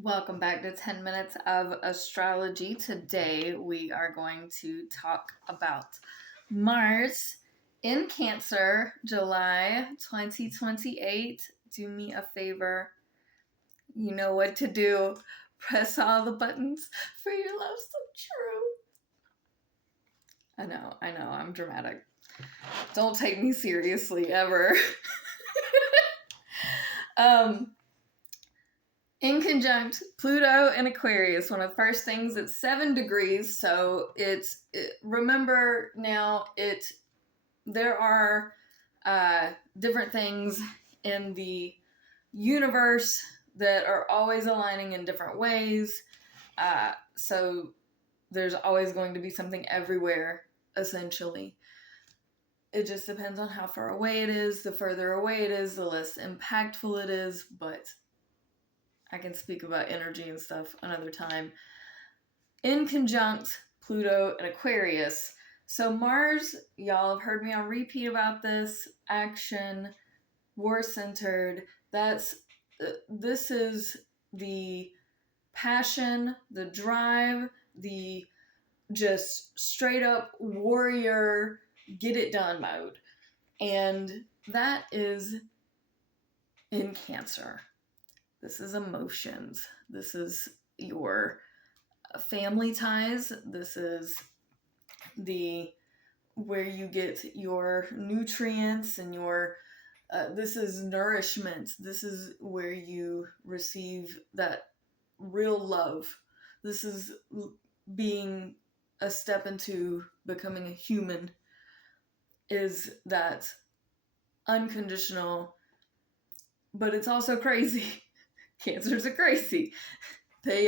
Welcome back to 10 Minutes of Astrology. Today we are going to talk about Mars in Cancer, July 2028. Do me a favor. You know what to do. Press all the buttons for your love so true. I know, I'm dramatic. Don't take me seriously ever. In conjunct Pluto and Aquarius, one of the first things, it's 7 degrees. So remember now, there are different things in the universe that are always aligning in different ways. So there's always going to be something everywhere, essentially. It just depends on how far away it is. The further away it is, the less impactful it is, but I can speak about energy and stuff another time. In conjunct Pluto and Aquarius. So Mars, y'all have heard me on repeat about this. Action, war-centered. This is the passion, the drive, the just straight up warrior, get it done mode. And that is in Cancer. This is emotions. This is your family ties. This is where you get your nutrients and your this is nourishment. This is where you receive that real love. This is being a step into becoming a human, is that unconditional, but it's also crazy. Cancers are crazy. They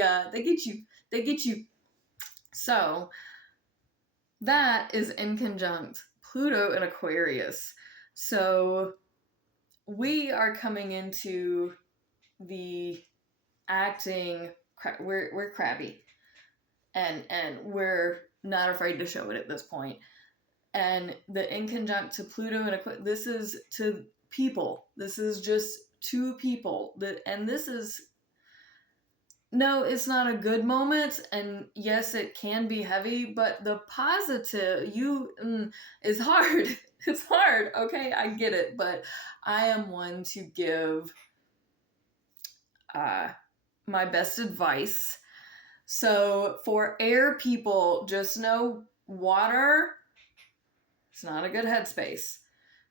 get you. So that is in conjunct Pluto and Aquarius. So we are coming into the acting. We're crabby, and we're not afraid to show it at this point. And the in conjunct to Pluto and Aquarius. This is to people. This is just to people. And this is, no, it's not a good moment, and yes, it can be heavy, but the positive is hard. It's hard, okay? I get it, but I am one to give my best advice. So for air people, just know water, it's not a good headspace.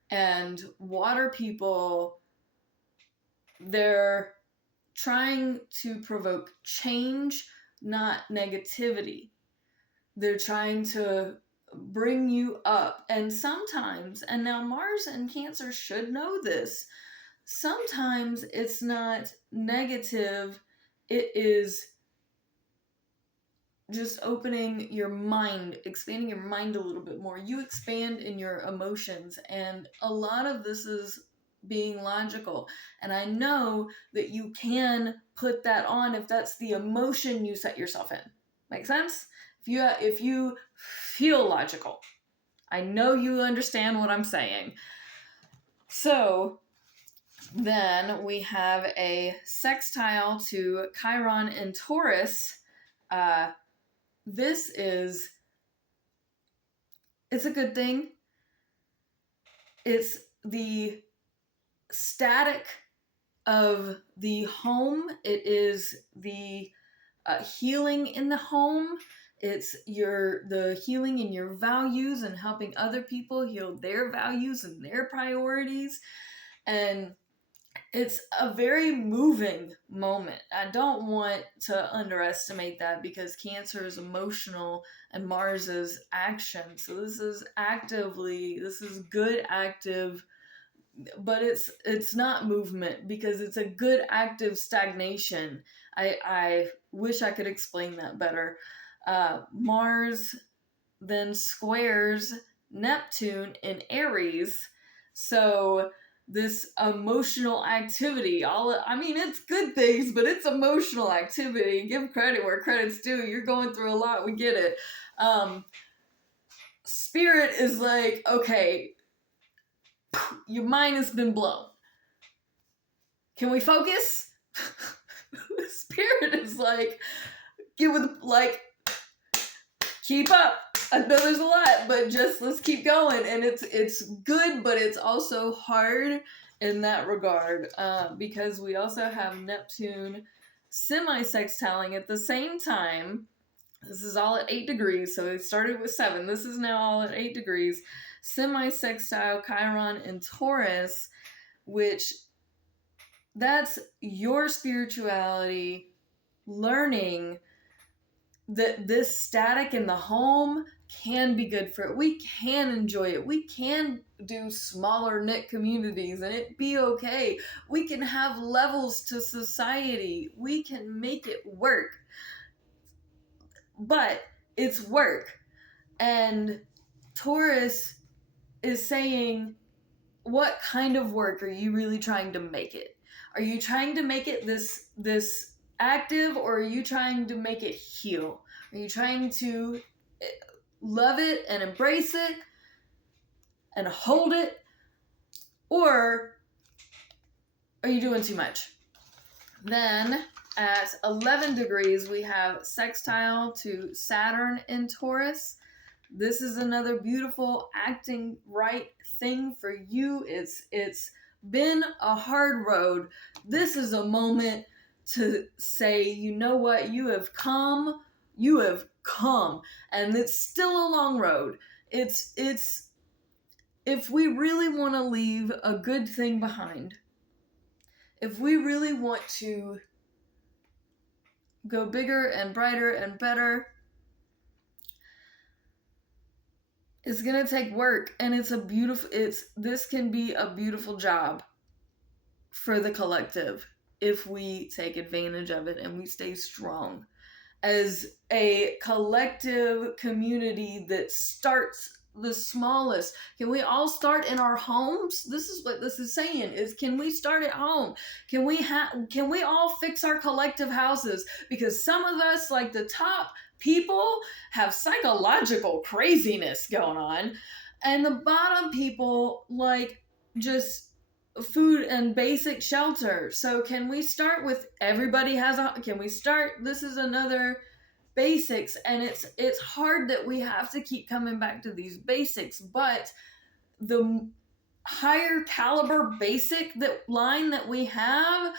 And water people, they're trying to provoke change, not negativity. They're trying to bring you up. And sometimes, and now Mars and Cancer should know this, sometimes it's not negative, it is just opening your mind, expanding your mind a little bit more. You expand in your emotions, and a lot of this is being logical. And I know that you can put that on if that's the emotion you set yourself in. Make sense? If you feel logical, I know you understand what I'm saying. So then we have a sextile to Chiron in Taurus. It's a good thing. It's the static of the home. It is the healing in the home. It's the healing in your values and helping other people heal their values and their priorities. And it's a very moving moment. I don't want to underestimate that, because Cancer is emotional and Mars is action. So this is good active, but it's not movement, because it's a good active stagnation. I wish I could explain that better. Mars then squares Neptune in Aries. So this emotional activity, it's good things, but it's emotional activity. Give credit where credit's due. You're going through a lot. We get it. Spirit is like, okay, your mind has been blown. Can we focus? Spirit It's like, get with, like, keep up. I know there's a lot, but just let's keep going. And it's good, but it's also hard in that regard, because we also have Neptune semi-sextiling at the same time. This is all at 8 degrees, so it started with 7. This is now all at 8 degrees. Semi-sextile Chiron in Taurus, which that's your spirituality, learning that this static in the home can be good for it. We can enjoy it. We can do smaller knit communities and it be okay. We can have levels to society. We can make it work. But it's work. And Taurus is saying, what kind of work are you really trying to make it? Are you trying to make it this active, or are you trying to make it heal? Are you trying to love it and embrace it and hold it? Or are you doing too much? Then at 11 degrees, we have sextile to Saturn in Taurus. This is another beautiful acting right thing for you. It's been a hard road. This is a moment to say, you know what, you have come, and it's still a long road. It's if we really want to leave a good thing behind, if we really want to go bigger and brighter and better, it's gonna take work, and this can be a beautiful job for the collective if we take advantage of it and we stay strong as a collective community that starts the smallest. Can we all start in our homes? This is what this is saying, is can we start at home? Can we all fix our collective houses? Because some of us, like the top people, have psychological craziness going on, and the bottom people like just food and basic shelter. So can we start with this is another basics, and it's hard that we have to keep coming back to these basics, but the higher caliber basic line that we have,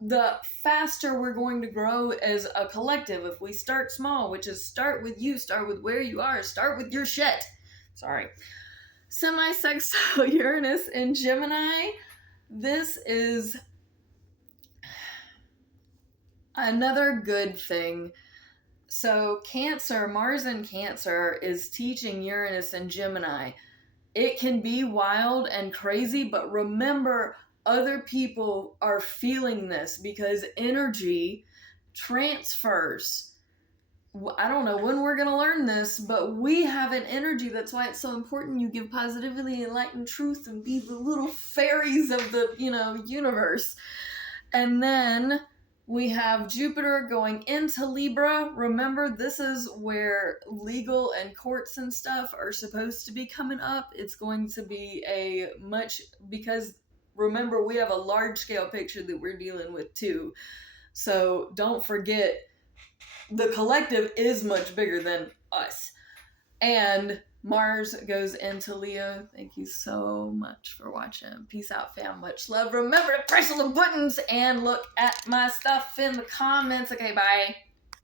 the faster we're going to grow as a collective. If we start small, which is start with you, start with where you are, start with your shit. Sorry. Semi-sextile Uranus in Gemini. This is another good thing. So Cancer, Mars in Cancer is teaching Uranus and Gemini. It can be wild and crazy, but remember, other people are feeling this because energy transfers. I don't know when we're going to learn this, but we have an energy. That's why it's so important you give positivity and light and truth and be the little fairies of the, universe. And then we have Jupiter going into Libra. Remember, this is where legal and courts and stuff are supposed to be coming up. It's going to be because remember, we have a large scale picture that we're dealing with too. So don't forget, the collective is much bigger than us. And Mars goes into Leo. Thank you so much for watching. Peace out, fam. Much love. Remember to press all the buttons and look at my stuff in the comments. Okay, bye.